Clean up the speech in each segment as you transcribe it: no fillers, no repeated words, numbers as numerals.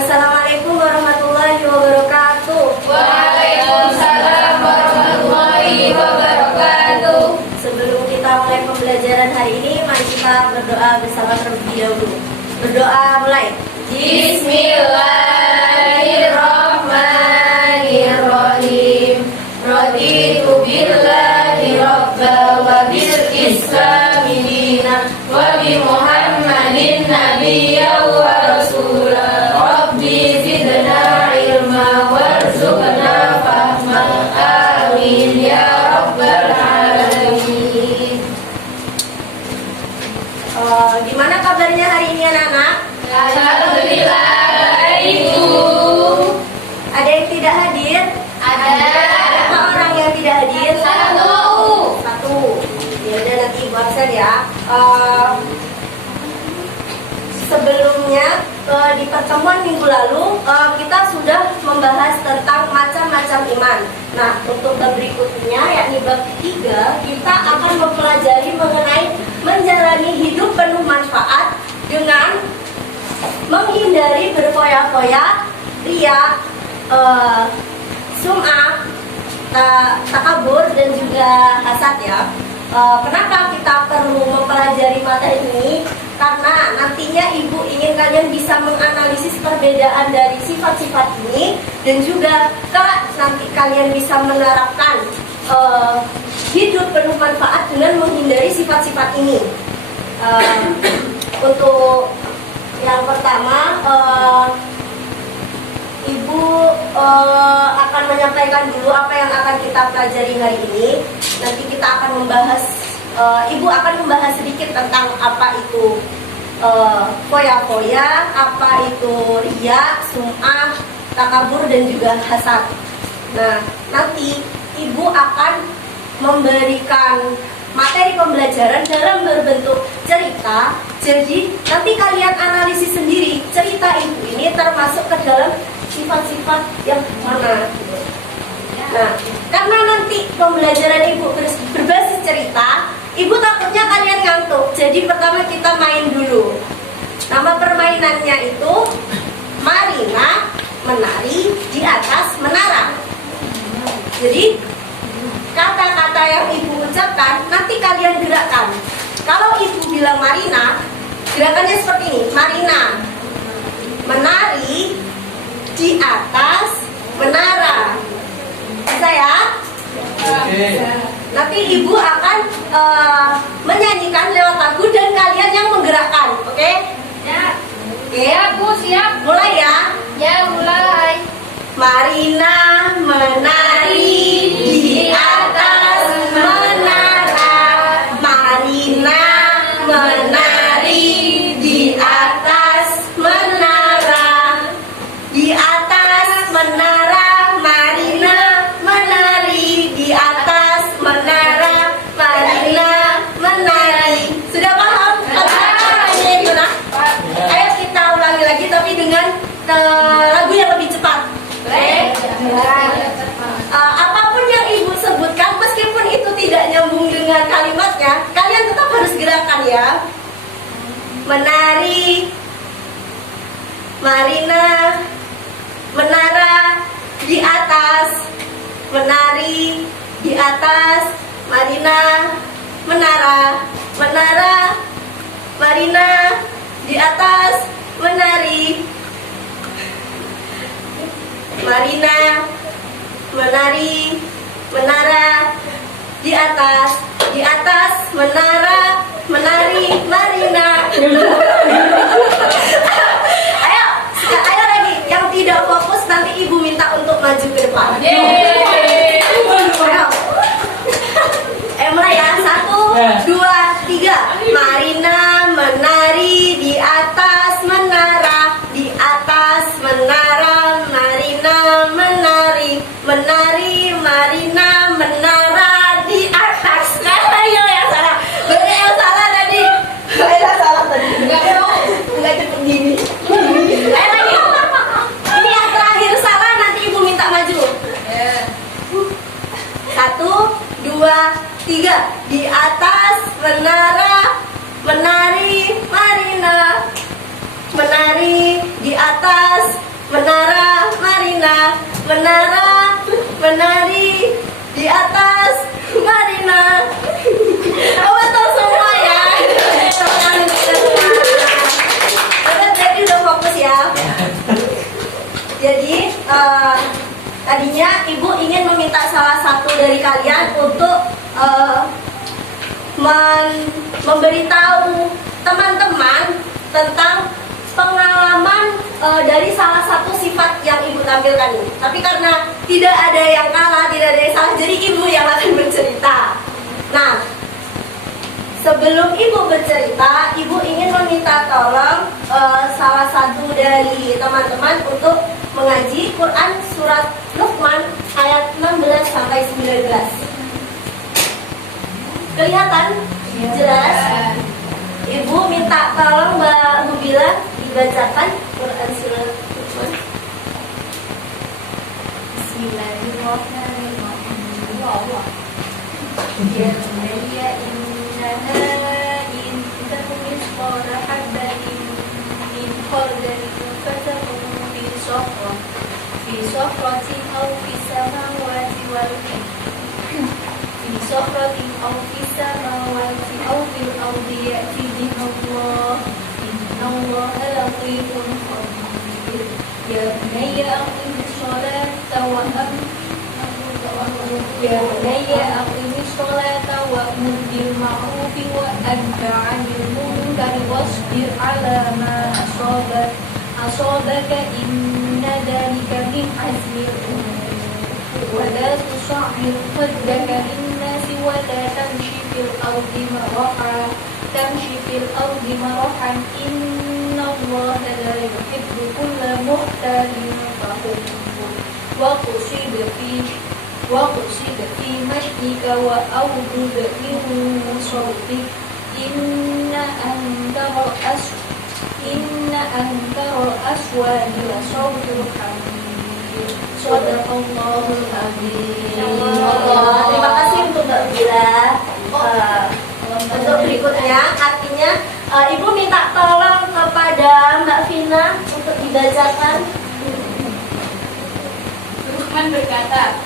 Assalamualaikum warahmatullahi wabarakatuh. Waalaikumsalam warahmatullahi wabarakatuh. Sebelum kita mulai pembelajaran hari ini, mari kita berdoa bersama terlebih dahulu. Berdoa mulai. Bismillahirrahmanirrahim. Raditu billahi rabba wa bil islami dinan wa bi Muhammadin nabiyyan wa rasulah. Rabbi zidna ilma warzuqna fahma. Amin ya rabbal alamin. Gimana kabarnya hari ini anak-anak? Alhamdulillah baikku. Ada yang tidak hadir? Ada. Berapa orang yang tidak hadir? Satu. Ya udah, nanti ibu absen ya. Sebelumnya di pertemuan minggu lalu kita sudah membahas tentang macam-macam iman. Nah, untuk bab berikutnya yakni bab 3, kita akan mempelajari mengenai menjalani hidup penuh manfaat dengan menghindari berfoya-foya, riya, sum'ah, takabur dan juga hasad ya. Kenapa kita perlu mempelajari materi ini? Karena nantinya ibu ingin kalian bisa menganalisis perbedaan dari sifat-sifat ini, dan juga kelak nanti kalian bisa menerapkan hidup penuh manfaat dengan menghindari sifat-sifat ini. Untuk yang pertama, ibu akan menyampaikan dulu apa yang akan kita pelajari hari ini. Nanti kita akan membahas, ibu akan membahas sedikit tentang apa itu foya-foya, apa itu riya, sum'ah, takabur dan juga hasad. Nah, nanti ibu akan memberikan materi pembelajaran dalam berbentuk cerita. Jadi nanti kalian analisis sendiri cerita ibu ini termasuk ke dalam sifat-sifat yang mana. Nah, karena nanti pembelajaran ibu berbasis cerita, ibu takutnya kalian ngantuk. Jadi pertama kita main dulu. Nama permainannya itu Marina menari di atas menara. Jadi kata-kata yang ibu ucapkan nanti kalian gerakkan. Kalau ibu bilang Marina, gerakannya seperti ini. Marina menari di atas menara. Bisa ya? Nanti ibu akan menyanyikan lewat lagu dan kalian yang menggerakkan. Oke? Ya. Oke. Ya, Bu, siap. Mulai ya. Ya, mulai. Marina menari di atas menara. Marina menari di atas menara. Di atas menara Marina menari. Di atas menara Marina menari. Sudah paham? Ayo kita ulangi lagi tapi dengan lagu yang lebih cepat. Apapun yang ibu sebutkan, meskipun itu tidak nyambung dengan kalimatnya, kalian tetap harus gerakan ya. Menari, Marina, menara, di atas, menari, di atas, Marina, menara, menara, Marina, di atas, menari. Marina menari, menara, di atas, menara, menari, Marina. Ayo lagi. Yang tidak fokus nanti ibu minta untuk maju ke depan. Ayo mulai ya. 1, 2, 3. Marina menari di atas menara, di atas menara. Marina menari, menari, Marina menara di atas. Ayo yang salah. Banyak yang salah tadi. Ayo salah tadi. Enggak cepet gini. Ayo lagi. Ini yang terakhir salah, nanti ibu minta maju. memberitahu teman-teman tentang pengalaman dari salah satu sifat yang ibu tampilkan ini. Tapi karena tidak ada yang kalah, tidak ada yang salah, jadi ibu yang akan bercerita. Nah, sebelum ibu bercerita, ibu ingin meminta tolong salah satu dari teman-teman untuk mengaji Quran surat Luqman ayat 16 sampai 19. Kelihatan? Jelas? Ibu minta tolong Mbak Hubila dibacakan Quran surat Luqman. Bismillahirrahmanirrahim. Ya bunayya innaha in takum misqala habatin min khardalin fatakun fi sakhratin aw fi samawati wal fi sakhratin aw fi samawati aw fil ardi ya'ti bihallah innallaha latifun khabir. Ya bunayya aqimis sholata wa Ya bunayya aqimis sholata wa'mur bil ma'rufi wa anha 'anil munkari wasbir 'ala ma asabaka inna dhalika min azmil umur wa la tus'ir khaddaka lin-nasi wa la tamshi fil ardi marahan innallaha la yuhibbu kulla mukhtalin fakhur وقصد في مشيك وأغضب من صوتك إن أنكر الأصوات لصوت الحمير. صدق الله العظيم. Terima kasih untuk Mbak Bila. Untuk berikutnya, artinya ibu minta tolong kepada Mbak Vina untuk dibacakan. Luqman berkata,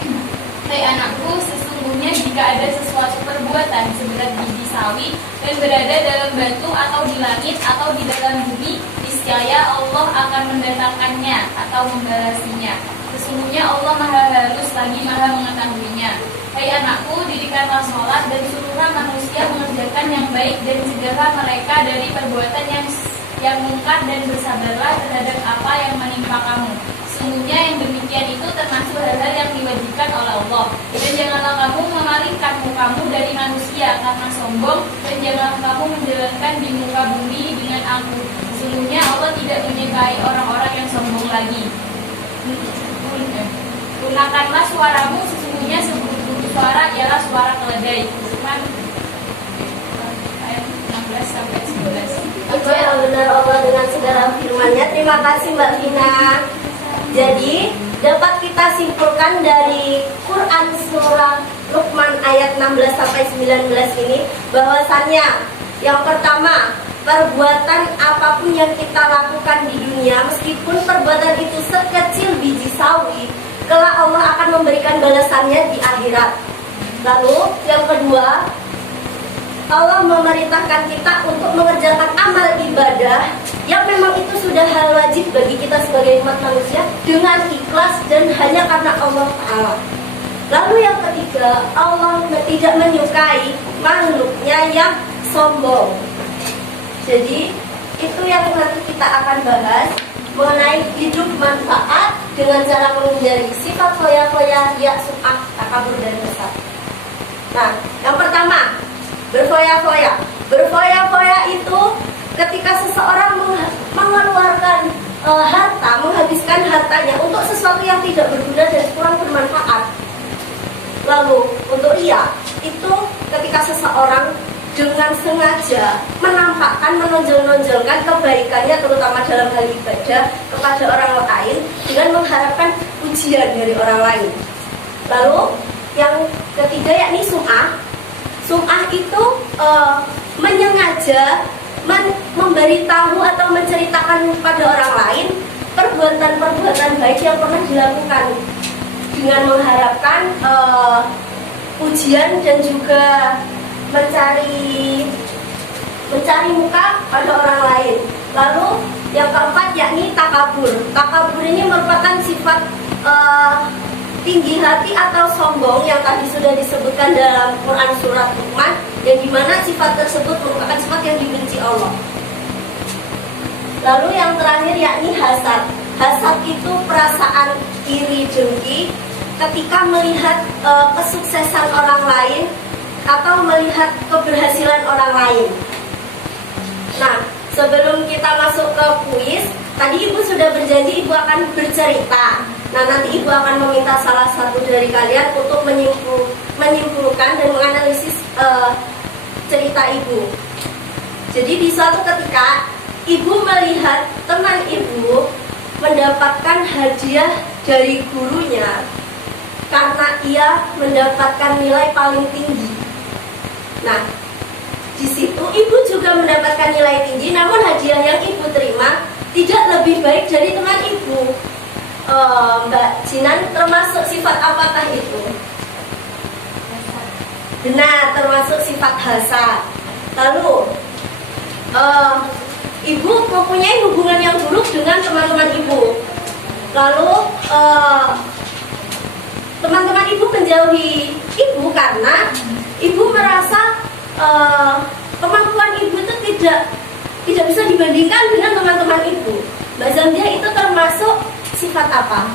"Hai anakku, sesungguhnya jika ada sesuatu perbuatan seberat biji sawi dan berada dalam batu atau di langit atau di dalam bumi, niscaya Allah akan mendatangkannya atau membalasinya. Sesungguhnya Allah Maha Halus lagi Maha Mengetahuinya. Hai anakku, dirikanlah sholat dan suruhlah manusia mengerjakan yang baik dan cegahlah mereka dari perbuatan yang mungkar dan bersabarlah terhadap apa yang menimpa kamu. Sesungguhnya yang demikian itu termasuk hal-hal yang diwajibkan oleh Allah. Dan janganlah kamu memalingkan mukamu dari manusia karena sombong, dan janganlah kamu menjalankan di muka bumi dengan angkuh. Sesungguhnya Allah tidak menyukai orang-orang yang sombong lagi. Gunakanlah suaramu, sesungguhnya seburuk suara ialah suara keledai." Luqman ayat 16 sampai 11. Itu yang benar Allah dengan segala firman-Nya. Terima kasih Mbak Vina. Jadi dapat kita simpulkan dari Quran surah Luqman ayat 16 sampai 19 ini bahwasannya yang pertama, perbuatan apapun yang kita lakukan di dunia, meskipun perbuatan itu sekecil biji sawi, kelak Allah akan memberikan balasannya di akhirat. Lalu yang kedua, Allah memerintahkan kita untuk mengerjakan amal ibadah yang memang itu sudah hal wajib bagi kita sebagai umat manusia dengan ikhlas dan hanya karena Allah Ta'ala. Lalu yang ketiga, Allah tidak menyukai makhluknya yang sombong. Jadi itu yang nanti kita akan bahas mengenai hidup manfaat dengan cara menghindari sifat foya-foya, riya, sum'ah, takabur, dan hasad. Nah, yang pertama, berfoya-foya. Berfoya-foya itu ketika seseorang mengeluarkan harta, menghabiskan hartanya untuk sesuatu yang tidak berguna dan kurang bermanfaat. Lalu untuk riya, itu ketika seseorang dengan sengaja menampakkan, menonjol-nonjolkan kebaikannya terutama dalam hal ibadah kepada orang lain dengan mengharapkan pujian dari orang lain. Lalu yang ketiga yakni sum'ah. Sum'ah itu menyengaja memberitahu atau menceritakan pada orang lain perbuatan-perbuatan baik yang pernah dilakukan dengan mengharapkan pujian dan juga mencari muka pada orang lain. Lalu yang keempat yakni takabur. Takabur ini merupakan sifat tinggi hati atau sombong yang tadi sudah disebutkan dalam Quran surat Luqman yang dimana sifat tersebut merupakan sifat yang dibenci Allah. Lalu yang terakhir yakni hasad. Hasad itu perasaan iri dengki ketika melihat kesuksesan orang lain atau melihat keberhasilan orang lain. Nah, sebelum kita masuk ke kuis, tadi Ibu sudah berjanji Ibu akan bercerita. Nah, nanti Ibu akan meminta salah satu dari kalian untuk menyimpulkan dan menganalisis cerita Ibu. Jadi di suatu ketika Ibu melihat teman Ibu mendapatkan hadiah dari gurunya karena ia mendapatkan nilai paling tinggi. Nah, di situ Ibu juga mendapatkan nilai tinggi, namun hadiah yang Ibu terima tidak lebih baik dari teman Ibu. Mbak Jinan, termasuk sifat apakah itu? Benar, termasuk sifat hasad. Lalu Ibu mempunyai hubungan yang buruk dengan teman-teman Ibu. Lalu teman-teman Ibu menjauhi Ibu karena Ibu merasa kemampuan Ibu itu tidak bisa dibandingkan dengan teman-teman Ibu. Mbak Zambia, itu termasuk sifat apa?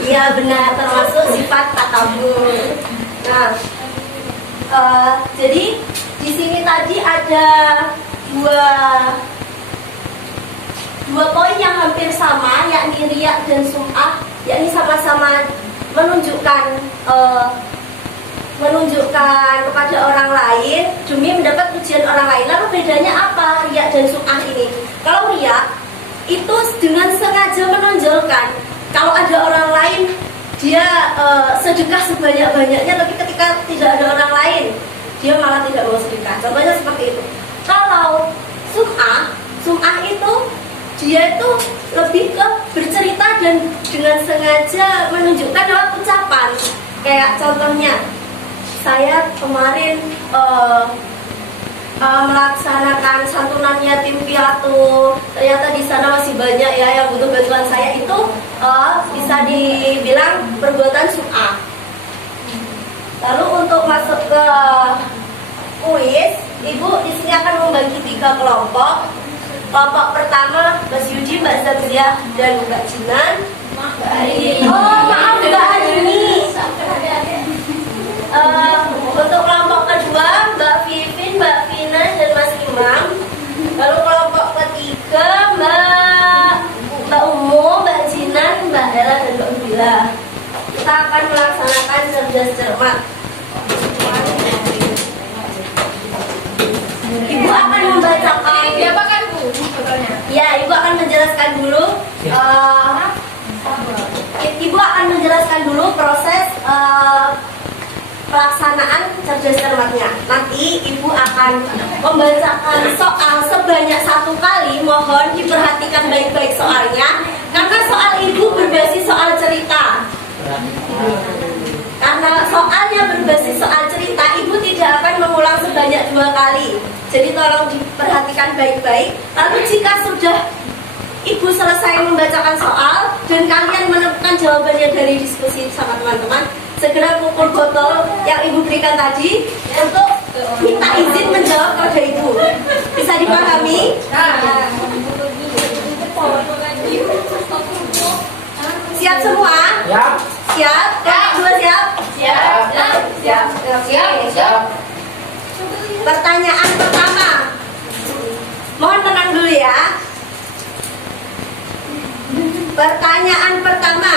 Iya benar, termasuk sifat takabur. Nah, jadi di sini tadi ada dua poin yang hampir sama, yakni riya dan sum'ah, yakni sama-sama menunjukkan kepada orang lain demi mendapat pujian orang lain. Lalu bedanya apa riya dan sum'ah ini? Kalau riya itu dengan sengaja menonjolkan kalau ada orang lain dia sedekah sebanyak-banyaknya, tapi ketika tidak ada orang lain dia malah tidak mau sedekah. Contohnya seperti itu. Kalau sum'ah itu dia itu lebih ke bercerita dan dengan sengaja menunjukkan lewat ucapan. Kayak contohnya, saya kemarin melaksanakan santunan yatim piatu, ternyata di sana masih banyak ya yang butuh bantuan saya. Itu bisa dibilang perbuatan sum'ah. Lalu untuk masuk ke kuis, Ibu di sini akan membagi 3 kelompok. Kelompok pertama Mbak Yuji, Mbak Zabzia, dan Mbak Jinan. Oh maaf Mbak Ajuni. Untuk kelompok kedua Mbak Vivin, Mbak Vina, dan Mas Imam. Lalu kelompok ketiga Mbak Umu, Mbak Jinan, Mbak Ella, dan Mbak Bila. Kita akan melaksanakan cerdas cermat. Ibu akan membacakan. Siapa kan Bu? Ya, Ibu akan menjelaskan dulu. Ibu akan menjelaskan dulu proses pelaksanaan cerdas cermatnya. Nanti Ibu akan membacakan soal sebanyak 1 kali. Mohon diperhatikan baik-baik soalnya, karena soal Ibu berbasis soal cerita. Karena soalnya berbasis soal cerita, Ibu tidak akan mengulang sebanyak 2 kali. Jadi tolong diperhatikan baik-baik. Lalu jika sudah Ibu selesai membacakan soal dan kalian menemukan jawabannya dari diskusi sama teman-teman, segera pukul botol yang Ibu berikan tadi untuk minta izin menjawab pada Ibu. Bisa dipahami? Siap semua? Ya. Siap? Kelompok 2 siap? Siap. Siap. Pertanyaan pertama. Mohon tenang dulu ya. Pertanyaan pertama.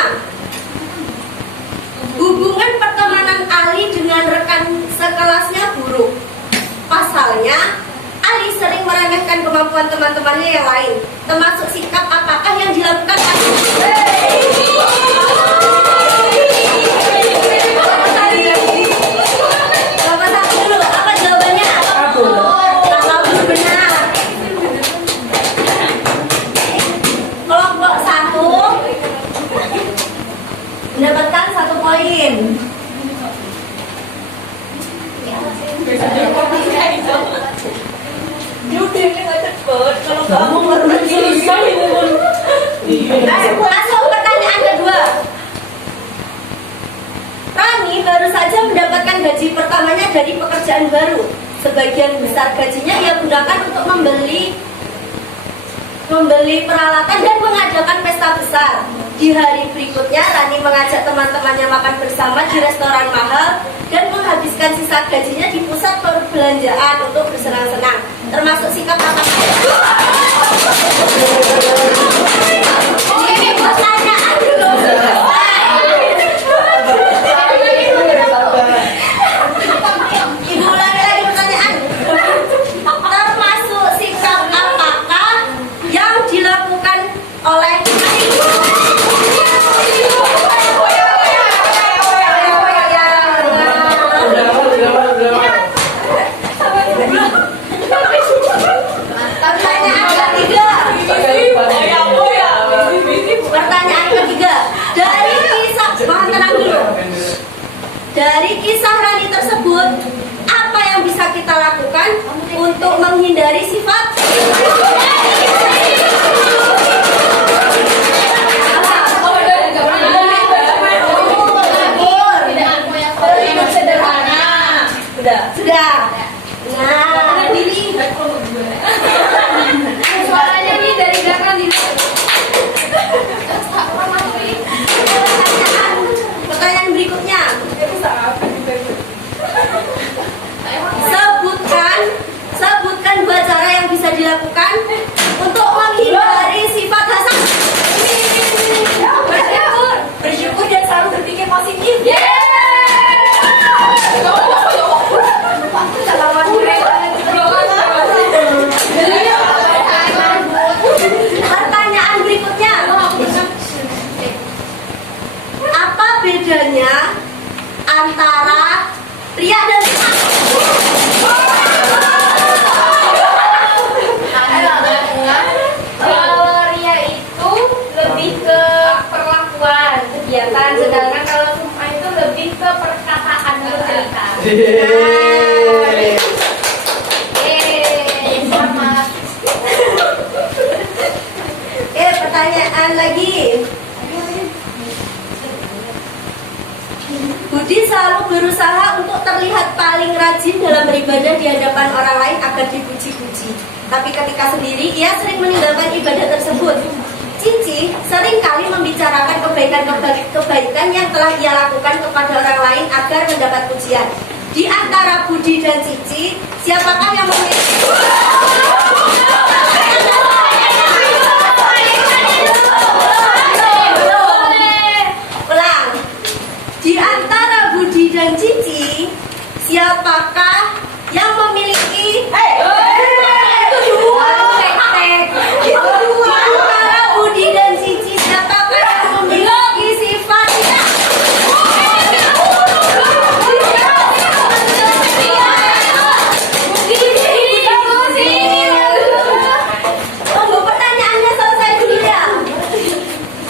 Hubungan pertemanan Ali dengan rekan sekelasnya buruk. Pasalnya, Ali sering meremehkan kemampuan teman-temannya yang lain. Termasuk sikap apakah yang dilakukan Ali? Mendapatkan 1 poin. Masuk pertanyaan kedua. Rani baru saja mendapatkan gaji pertamanya dari pekerjaan baru. Sebagian besar gajinya ia gunakan untuk membeli peralatan dan mengadakan pesta besar. Di hari berikutnya, Rani mengajak teman-temannya makan bersama di restoran mahal dan menghabiskan sisa gajinya di pusat perbelanjaan untuk bersenang-senang. Termasuk sikap apa? Ini pertanyaan belum selesai. Ibu ulangi lagi pertanyaan. Termasuk sikap apakah yang dilakukan oleh Pertanyaan ketiga. Dari kisah Rani tersebut, apa yang bisa kita lakukan untuk menghindari sifat sudah. Nah, ini Suaranya nih dari belakang di pertanyaan berikutnya. Sebutkan dua cara yang bisa dilakukan untuk menghindari sifat hasad. Bersyukur dan selalu berpikir positif. Pertanyaan berikutnya. Apa bedanya antara ria dan sifat? Kalau ria itu lebih ke perlakuan kegiatan, sedangkan kalau sum'ah itu lebih ke perkataan cerita. Sama. Pertanyaan lagi. Budi selalu berusaha untuk terlihat paling rajin dalam beribadah di hadapan orang lain agar dipuji-puji. Tapi ketika sendiri, ia sering meninggalkan ibadah tersebut. Cici seringkali membicarakan kebaikan yang telah ia lakukan kepada orang lain agar mendapat pujian. Di antara Budi dan Cici, siapakah yang memiliki ulang? Di antara Budi dan Cici, siapakah yang memiliki antara Budi dan Cici, siapakah yang memiliki sifatnya? Tunggu pertanyaannya selesai dulu ya.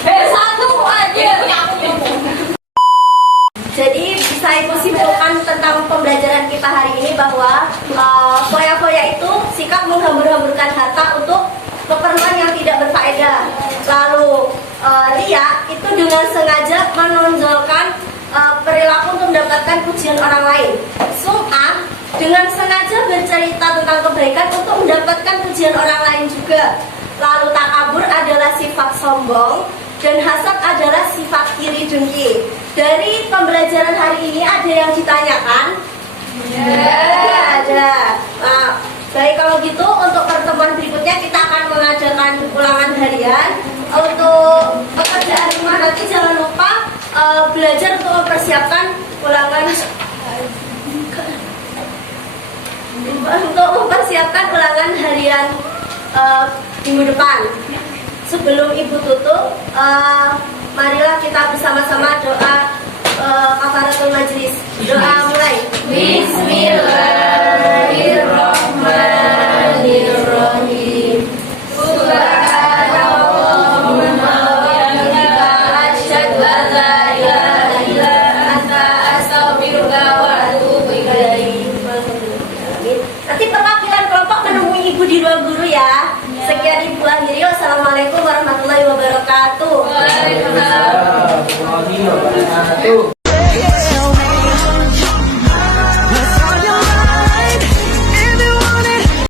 Satu aja. Jadi bisa ibu simpulkan tentang pembelajaran kita hari ini bahwa foya-foya itu sikap menghambur-hamburkan harta untuk keperluan yang tidak berfaedah. Lalu ria itu dengan sengaja menonjolkan perilaku untuk mendapatkan pujian orang lain. Sum'ah dengan sengaja bercerita tentang kebaikan untuk mendapatkan pujian orang lain juga. Lalu takabur adalah sifat sombong dan hasad adalah sifat iri dengki. Dari pembelajaran hari ini ada yang ditanyakan? Ya, ada. Nah, baik kalau gitu untuk pertemuan berikutnya kita akan mengadakan ulangan harian. Untuk pekerjaan rumah nanti jangan lupa belajar untuk mempersiapkan ulangan harian minggu depan. Sebelum ibu tutup, marilah kita bersama-sama doa kafaratul majlis. Doa mulai. Bismillahirrahmanirrahim. Subhanallahumma wa bihamdika asyhadu an la ilaha illa anta astaghfiruka wa atubu ilaik. Nanti perwakilan kelompok menemui ibu di ruang guru ya. Sekian ibu akhiri. Wassalamualaikum. wabarakatuh. Waalaikumsalam. Warahmatullahi wabarakatuh.